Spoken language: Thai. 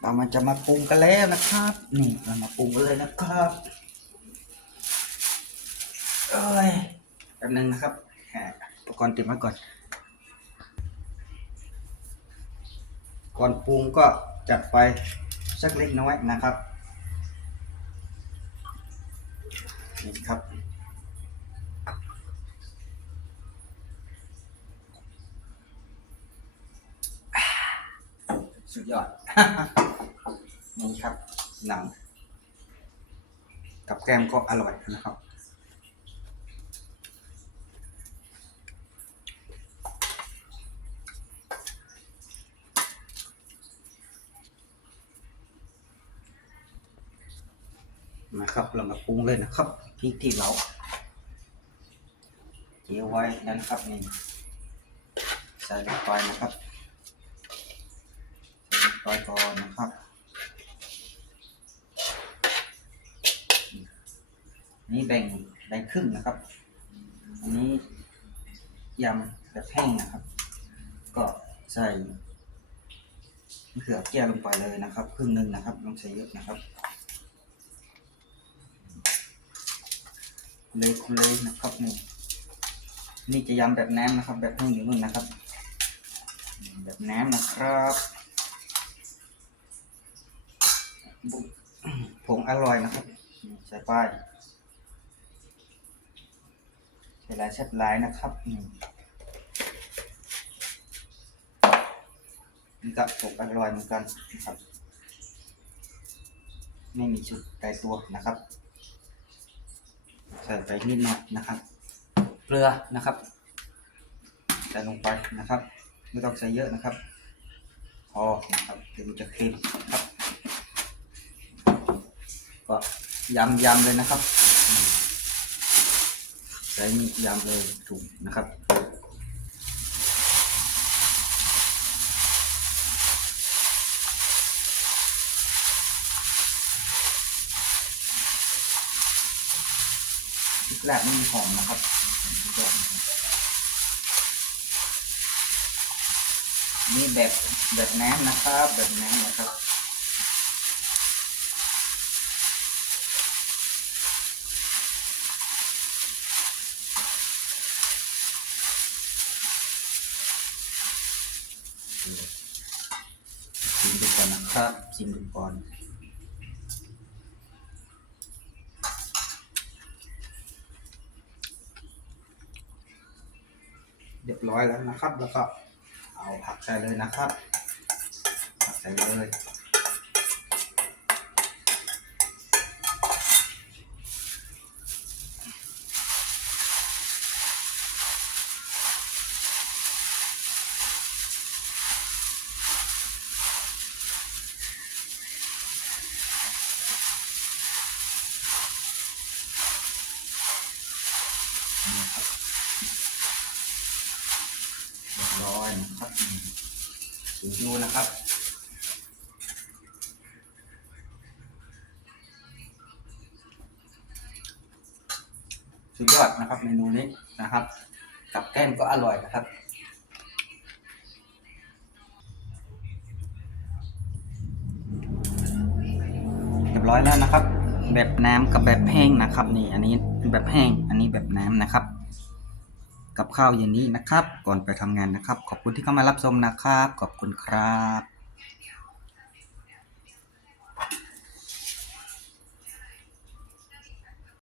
เรามันจะมาปรุงกันแล้วนะครับ นี่เรามาปรุงกันเลยนะครับเอ้ยแป๊บนึงนะครับอุปกรณ์เตรียมไว้ก่อน ก่อนปรุงก็จัดไปสักเล็กน้อยนะครับ นี่ครับ สุดยอด นี่ครับหนัง กับแก้มก็อร่อยนะครับ นะครับ เรามาปรุงเลยนะครับพริกที่เราเจียวไว้นั่นครับนี่ใส่ลงไปนะครับ ใส่ลงไปก่อนนะครับนี่แบ่งแบ่งครึ่งนะครับ อันนี้ยำแบบแห้งนะครับ ก็ใส่มะเขือเจียวลงไปเลยนะครับ ครึ่งหนึ่งนะครับต้องใส่เยอะนะครับเลยเลยนะครับนี่นี่จะยำแบบแหนมนะครับ แบบแห้งอยู่นู่นนะครับ แบบแหนมนะครับ ผงอร่อยนะครับ ใส่ป้ายใส่ลายแซ่บลายนะครับนี่นี่ก็ผงอร่อยเหมือนกันนะครับ ไม่มีชุดไกลตัวนะครับ ใส่ไปนิดหน่อยนะครับ เกลือนะครับ ใส่ลงไปนะครับ ไม่ต้องใส่เยอะนะครับ พอนะครับเดี๋ยวมันจะเค็มครับ ก็ยำยำเลยนะครับใส่นี่ยำเลยถูกนะครับแรกนี่หอมนะครับนี่แบบแบบแหนมนะครับ แบบแหนมนะครับ ชิมดูก่อนนะครับชิมดูก่อนเรียบร้อยแล้วนะครับ แล้วก็เอาผักใส่เลยนะครับ ผักใส่เลย เรียบร้อยนะครับอืมถึงดูนะครับสุดยอดนะครับเมนูนี้นะครับ กับแก้มก็อร่อยนะครับ เรียบร้อยแล้วนะครับ แบบน้ำกับแบบแห้งนะครับนี่อันนี้เป็นแบบแห้งอันนี้แบบน้ำนะครับ กับข้าวเย็นนี้นะครับ ก่อนไปทำงานนะครับ ขอบคุณที่เข้ามารับชมนะครับ ขอบคุณครับ